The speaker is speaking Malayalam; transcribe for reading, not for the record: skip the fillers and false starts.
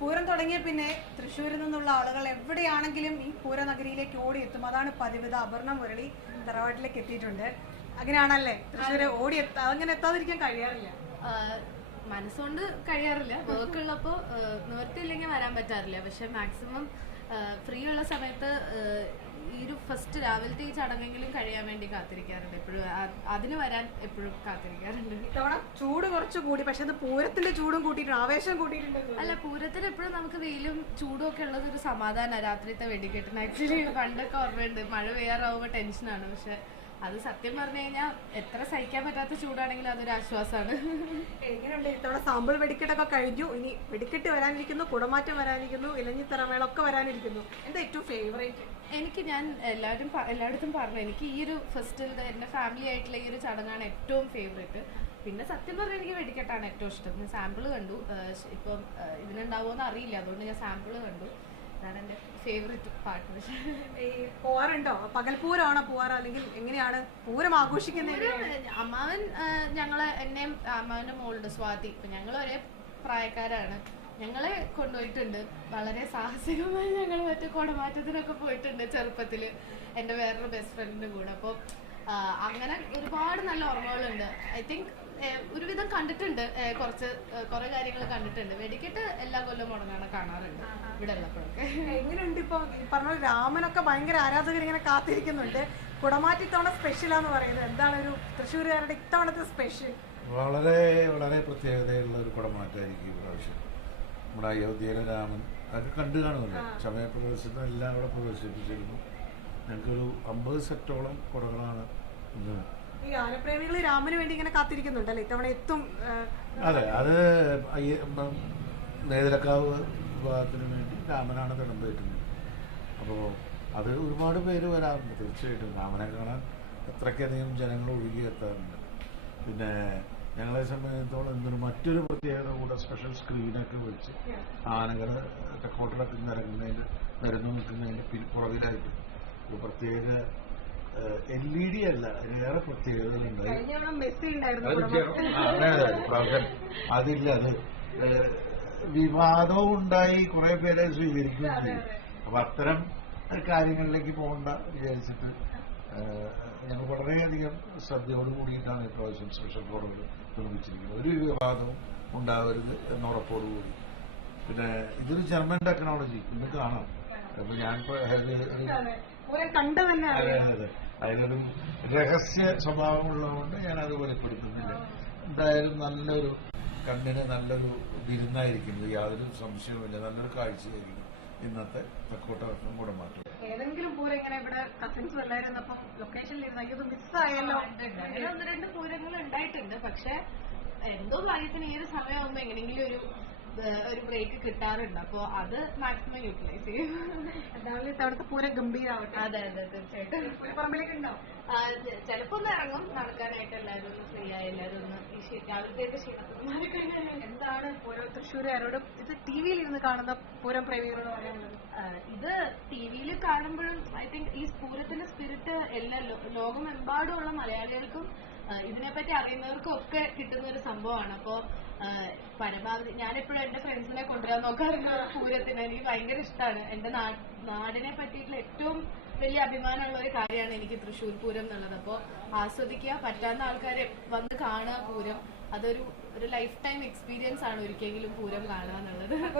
പൂരം തുടങ്ങിയ പിന്നെ തൃശ്ശൂരിൽ നിന്നുള്ള ആളുകൾ എവിടെയാണെങ്കിലും ഈ പൂരനഗരിയിലേക്ക് ഓടിയെത്തും. അതാണ് പതിവ്. അപർണ മുരളി തറവാട്ടിലേക്ക് എത്തിയിട്ടുണ്ട്. അങ്ങനെയാണല്ലേ? തൃശ്ശൂര് അങ്ങനെ എത്താതിരിക്കാൻ കഴിയാറില്ല. മനസ്സുകൊണ്ട് കഴിയാറില്ല. വർക്ക് ഉള്ളപ്പോ നിവർത്തിയില്ലെങ്കിൽ വരാൻ പറ്റാറില്ല. പക്ഷെ മാക്സിമം ഫ്രീ ഉള്ള സമയത്ത് ഈ ഒരു ഫസ്റ്റ് രാവിലത്തെ ഈ ചടങ്ങെങ്കിലും കഴിയാൻ വേണ്ടി കാത്തിരിക്കാറുണ്ട്. എപ്പോഴും അതിന് വരാൻ എപ്പോഴും കാത്തിരിക്കാറുണ്ട്. ഇത്തവണ ചൂട് കുറച്ച് കൂടി, പക്ഷെ അത് പൂരത്തിന്റെ ചൂടും കൂട്ടിയിട്ടുണ്ട്, ആവേശം കൂട്ടിയിട്ടുണ്ട്. അല്ല, പൂരത്തിന് എപ്പോഴും നമുക്ക് വെയിലും ചൂടും ഒക്കെ ഉള്ളത് ഒരു സമാധാനമാണ്. രാത്രിത്തെ വെടിക്കെട്ടിന് ആക്ച്വലി പണ്ടൊക്കെ ഓർമ്മയുണ്ട്, മഴ പെയ്യാറാവുമ്പോൾ ടെൻഷനാണ്. പക്ഷെ അത് സത്യം പറഞ്ഞു കഴിഞ്ഞാൽ എത്ര സഹിക്കാൻ പറ്റാത്ത ചൂടാണെങ്കിലും അതൊരു ആശ്വാസമാണ്. എങ്ങനെയുണ്ട് ഇത്തവണ സാമ്പിൾ വെടിക്കെട്ടൊക്കെ കഴിഞ്ഞു, ഇനി വെടിക്കെട്ട് വരാനിരിക്കുന്നു, കുടമാറ്റം വരാനിരിക്കുന്നു, ഇലഞ്ഞി തറമേളൊക്കെ വരാനിരിക്കുന്നു. എന്താ ഏറ്റവും ഫേവറേറ്റ്? ഞാൻ എല്ലായിടത്തും പറഞ്ഞു, എനിക്ക് ഈ ഒരു ഫെസ്റ്റിവൽ എൻ്റെ ഫാമിലി ആയിട്ടുള്ള ഈ ഒരു ചടങ്ങാണ് ഏറ്റവും ഫേവറേറ്റ്. പിന്നെ സത്യം പറഞ്ഞാൽ എനിക്ക് വെടിക്കെട്ടാണ് ഏറ്റവും ഇഷ്ടം. ഞാൻ സാമ്പിൾ കണ്ടു. ഇപ്പം ഇതിനുണ്ടാവുമെന്ന് അറിയില്ല, അതുകൊണ്ട് ഞാൻ സാമ്പിൾ കണ്ടു. അതാണ് എൻ്റെ ഫേവറേറ്റ് പാർട്ട്. ഈ പോവാറുണ്ടോ? പകൽപൂരമാണോ പോവാറ്, അല്ലെങ്കിൽ എങ്ങനെയാണ് പൂരം ആഘോഷിക്കുന്നത്? അമ്മാവൻ എന്നെയും അമ്മാവന്റെ മോളുണ്ട് സ്വാതി, ഇപ്പൊ ഞങ്ങൾ ഒരേ പ്രായക്കാരാണ്. ഞങ്ങളെ കൊണ്ടുപോയിട്ടുണ്ട്. വളരെ സാഹസികമായി ഞങ്ങൾ മറ്റേ കുടമാറ്റത്തിനൊക്കെ പോയിട്ടുണ്ട് ചെറുപ്പത്തില്, എൻ്റെ വേറൊരു ബെസ്റ്റ് ഫ്രണ്ടിന്റെ കൂടെ. അപ്പോൾ അങ്ങനെ ഒരുപാട് നല്ല ഓർമ്മകളുണ്ട്. ഐ തിങ്ക് ഒരുവിധം കണ്ടിട്ടുണ്ട്, കുറെ കാര്യങ്ങൾ കണ്ടിട്ടുണ്ട്. വെടിക്കെട്ട് എല്ലാ കൊല്ലം മുടങ്ങാണ് കാണാറുണ്ട് ഇവിടെ ഉള്ളപ്പോഴൊക്കെ. എങ്ങനെയുണ്ട് ഇപ്പൊ പറഞ്ഞ രാമനൊക്കെ ഭയങ്കര ആരാധകർ ഇങ്ങനെ കാത്തിരിക്കുന്നുണ്ട്. കുടമാറ്റി ഇത്തവണ സ്പെഷ്യലാന്ന് പറയുന്നത് എന്താണ് ഒരു തൃശ്ശൂരുകാരുടെ ഇത്തവണത്തെ സ്പെഷ്യൽ? വളരെ വളരെ പ്രത്യേകതയുള്ള ഒരു കുടമാറ്റമായിരിക്കും പ്രാവശ്യം. നമ്മുടെ അയോധ്യയിലെ രാമൻ അതൊക്കെ കണ്ടു കാണുമല്ലോ. സമയപ്രദർശനം എല്ലാം അവിടെ പ്രദർശിപ്പിച്ചിരുന്നു. ഞങ്ങൾക്കൊരു 50 സെറ്റോളം കുടകളാണ് ഇന്ന്. ഈ ഗാനപ്രേമികൾ രാമന് വേണ്ടി ഇങ്ങനെ കാത്തിരിക്കുന്നുണ്ടല്ലേ, ഇത്തവണ എത്തും? അതെ, അത് നേതിലക്കാവ് വിഭാഗത്തിന് വേണ്ടി രാമനാണ് തിടമ്പേറ്റുന്നത്. അപ്പോൾ അത് ഒരുപാട് പേര് വരാറുണ്ട്. തീർച്ചയായിട്ടും രാമനെ കാണാൻ എത്രയ്ക്കധികം ജനങ്ങൾ ഒഴുകി എത്താറുണ്ട്. പിന്നെ ഞങ്ങളെ സംബന്ധിച്ചിടത്തോളം എന്തൊരു മറ്റൊരു പ്രത്യേകത കൂടെ, സ്പെഷ്യൽ സ്ക്രീനൊക്കെ വെച്ച് ആനകൾ തെക്കോട്ടിലൊക്കെ നിരന്നു നിൽക്കുന്നതിൻ്റെ പുറകിലായിട്ട് ഒരു പ്രത്യേക LED അല്ല, അതിലേറെ പ്രത്യേകതകളുണ്ടായി. അതില്ല, അത് വിവാദവും ഉണ്ടായി, കുറെ പേരെ സ്വീകരിക്കുകയും ചെയ്യും. അപ്പൊ അത്തരം കാര്യങ്ങളിലേക്ക് പോകണ്ട വിചാരിച്ചിട്ട് ഞങ്ങൾ വളരെയധികം ശ്രദ്ധയോട് കൂടിയിട്ടാണ് ഇപ്രാവശ്യം സ്പെഷ്യൽ കോഡുകൾ നിർമ്മിച്ചിരിക്കുന്നത്. ഒരു വിവാദവും ഉണ്ടാവരുത് എന്നുറപ്പോടുകൂടി. പിന്നെ ഇതൊരു ജർമ്മൻ ടെക്നോളജി ഇന്ന് കാണാം. അപ്പൊ ഞാനിപ്പോ അതിലൊരു രഹസ്യ സ്വഭാവമുള്ളതുകൊണ്ട് ഞാനത് വെളിപ്പെടുത്തുന്നില്ല. എന്തായാലും നല്ലൊരു കണ്ണിന് നല്ലൊരു വിരുന്നായിരിക്കും, യാതൊരു സംശയവുമില്ല. നല്ലൊരു കാഴ്ചയായിരിക്കും ഇന്നത്തെ തെക്കോട്ടവർഷം കുടമാറ്റം. ഏതെങ്കിലും പൂരം ഇങ്ങനെ ഇവിടെ കസിൻസ് എല്ലാവരും ലൊക്കേഷനിൽ മിസ്സായല്ലോ? 1-2 പൂരങ്ങൾ ഉണ്ടായിട്ടുണ്ട്. പക്ഷെ എന്തോ ഭാഗ്യത്തിന് ഈ ഒരു സമയമാകുമ്പോ എങ്ങനെയെങ്കിലും ഒരു ബ്രേക്ക് കിട്ടാറുണ്ട്. അപ്പൊ അത് മാക്സിമം യൂട്ടിലൈസ് ചെയ്യും. എന്തായാലും ഇത്തവണത്തെ പൂരം ഗംഭീരാവട്ടെ. അതെ അതെ, തീർച്ചയായിട്ടും. പറമ്പിലേക്കുണ്ടോ? ചിലപ്പോ ഒന്ന് ഇറങ്ങും നടക്കാനായിട്ട്. എല്ലാവരും ഒന്ന് ഫ്രീ ആയി, എല്ലാവരും ഒന്ന് ഈ രാവിലത്തെ ക്ഷീണത്തിൽ. എന്താണ് ഓരോ തൃശ്ശൂരുകാരോട്, ഇത് TV-യിൽ ഇരുന്ന് കാണുന്ന പൂരം പ്രേമികളോട് പറയാനുള്ളത്? ഇത് TV-യിൽ കാണുമ്പോഴും ഐ തിങ്ക് ഈ പൂരത്തിന്റെ സ്പിരിറ്റ് എല്ലാ ലോകമെമ്പാടുമുള്ള മലയാളികൾക്കും ഇതിനെപ്പറ്റി അറിയുന്നവർക്കും ഒക്കെ കിട്ടുന്ന ഒരു സംഭവമാണ്. അപ്പോ പരമാവധി ഞാനെപ്പോഴും എന്റെ ഫ്രണ്ട്സിനെ കൊണ്ടുവരാൻ നോക്കാറുണ്ട് പൂരത്തിന്. എനിക്ക് ഭയങ്കര ഇഷ്ടമാണ്. എന്റെ നാടിനെ പറ്റിയിട്ടുള്ള ഏറ്റവും വലിയ അഭിമാനമുള്ള ഒരു കാര്യമാണ് എനിക്ക് തൃശ്ശൂർ പൂരം എന്നുള്ളത്. അപ്പോൾ ആസ്വദിക്കുക, പറ്റാവുന്ന ആൾക്കാരെ വന്ന് കാണുക പൂരം. അതൊരു ലൈഫ് ടൈം എക്സ്പീരിയൻസ് ആണ് ഒരിക്കലെങ്കിലും പൂരം കാണുക എന്നുള്ളത്.